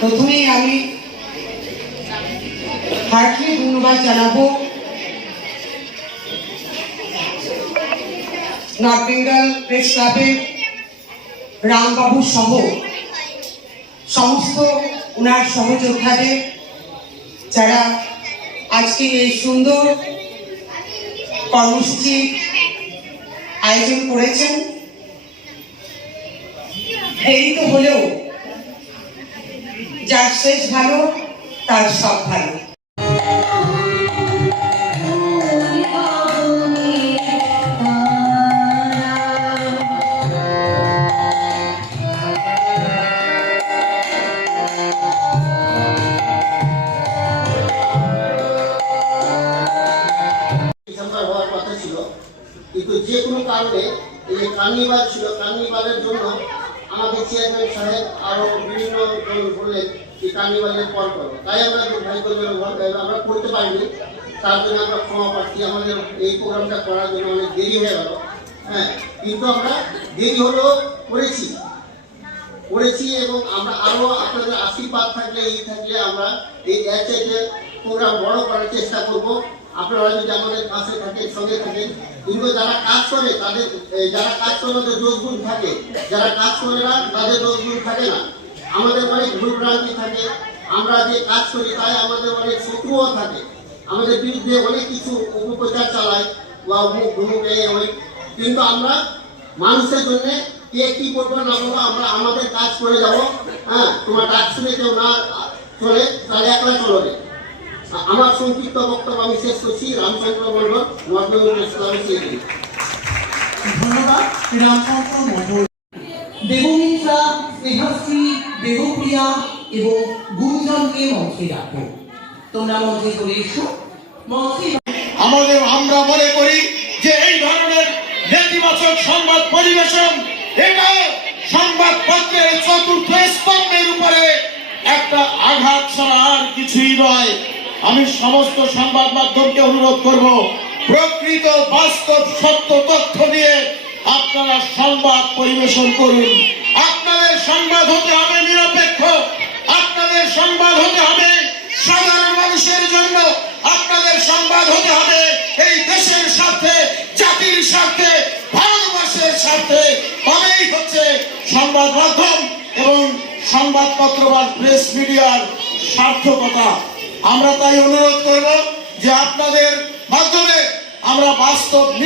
প্রথমেই আমি হার্টলি ধন্যবাদ জানাব নর্থ বেঙ্গল প্রেস ক্লাবের রামবাবু সহ সমস্ত ওনার সহযোদ্ধাদের যারা আজকে এই সুন্দর কর্মসূচি আয়োজন করেছেন। দেরিত হলেও যার শেষ ভালো, তার সব ভালো। কিন্তু যে কোনো কারণে এই কার্নিভাল ছিল। জন্য আমাদের চেয়ারম্যান সাহেব আরও বিভিন্ন জন বললেন যে কার্নিভালের পর করো তাই আমরা দুর্ভাগ্যজনক আমরা করতে পারিনি। তার জন্য আমরা ক্ষমা প্রার্থী। আমাদের এই প্রোগ্রামটা করার জন্য অনেক দেরি হয়ে গেল। হ্যাঁ কিন্তু আমরা দেরি হলেও করেছি। করেছি এবং আমরা আরও আপনাদের আশীর্বাদ থাকলে, এই থাকলে আমরা এই চাইতে প্রোগ্রাম বড় করার চেষ্টা করব। আপনারা যদি আমাদের পাশে থাকেন, সঙ্গে থাকেন, কিন্তু যারা কাজ করে, তাদের যারা কাজ করে, তাদের দোষগুণ থাকে। যারা কাজ করে না, তাদের দোষগুণ থাকে না। আমাদের অনেক ভুল ভ্রান্তি থাকে, আমরা যে কাজ করি তাই আমাদের অনেক শত্রুও থাকে। আমাদের বিরুদ্ধে অনেক কিছু অপপ্রচার চালায় বা কিন্তু আমরা মানুষের জন্য কে কি করব না করব, আমরা আমাদের কাজ করে যাব। হ্যাঁ তোমার ডাক শুনে কেউ না চলে তাহলে একলা চলবে আমার সংক্ষিপ্ত বক্তব্য আমি শেষ করছি। রামচন্দ্র মন্ডল ধন্যবাদ, রামচন্দ্র মন্ডল দেবমিত্রা স্নেহাশ্রী দেবপ্রিয়া এবং গুরুজনকে মঞ্চে রাখো তোমরা মঞ্চে চলে এসো। মঞ্চে আমাদের আমরা মনে করি যে এই ধরনের নেতিবাচক সংবাদ পরিবেশন, এটা সংবাদপত্রের চতুর্থ স্তম্ভের উপরে একটা আঘাত ছাড়া আর কিছুই নয়। আমি সমস্ত সংবাদ মাধ্যমকে অনুরোধ করব, প্রকৃত বাস্তব সত্য তথ্য দিয়ে আপনারা সংবাদ পরিবেশন করুন আপনাদের সংবাদ হতে হবে নিরপেক্ষ আপনাদের সংবাদ হতে হবে সাধারণ মানুষের জন্য আপনাদের সংবাদ হতে হবে এই দেশের স্বার্থে জাতির স্বার্থে, ভারতবর্ষের স্বার্থে তবেই হচ্ছে সংবাদ মাধ্যম এবং সংবাদপত্র বা প্রেস মিডিয়ার সার্থকতা। আমরা তাই অনুরোধ করব যে আপনাদের মাধ্যমে আমরা বাস্তব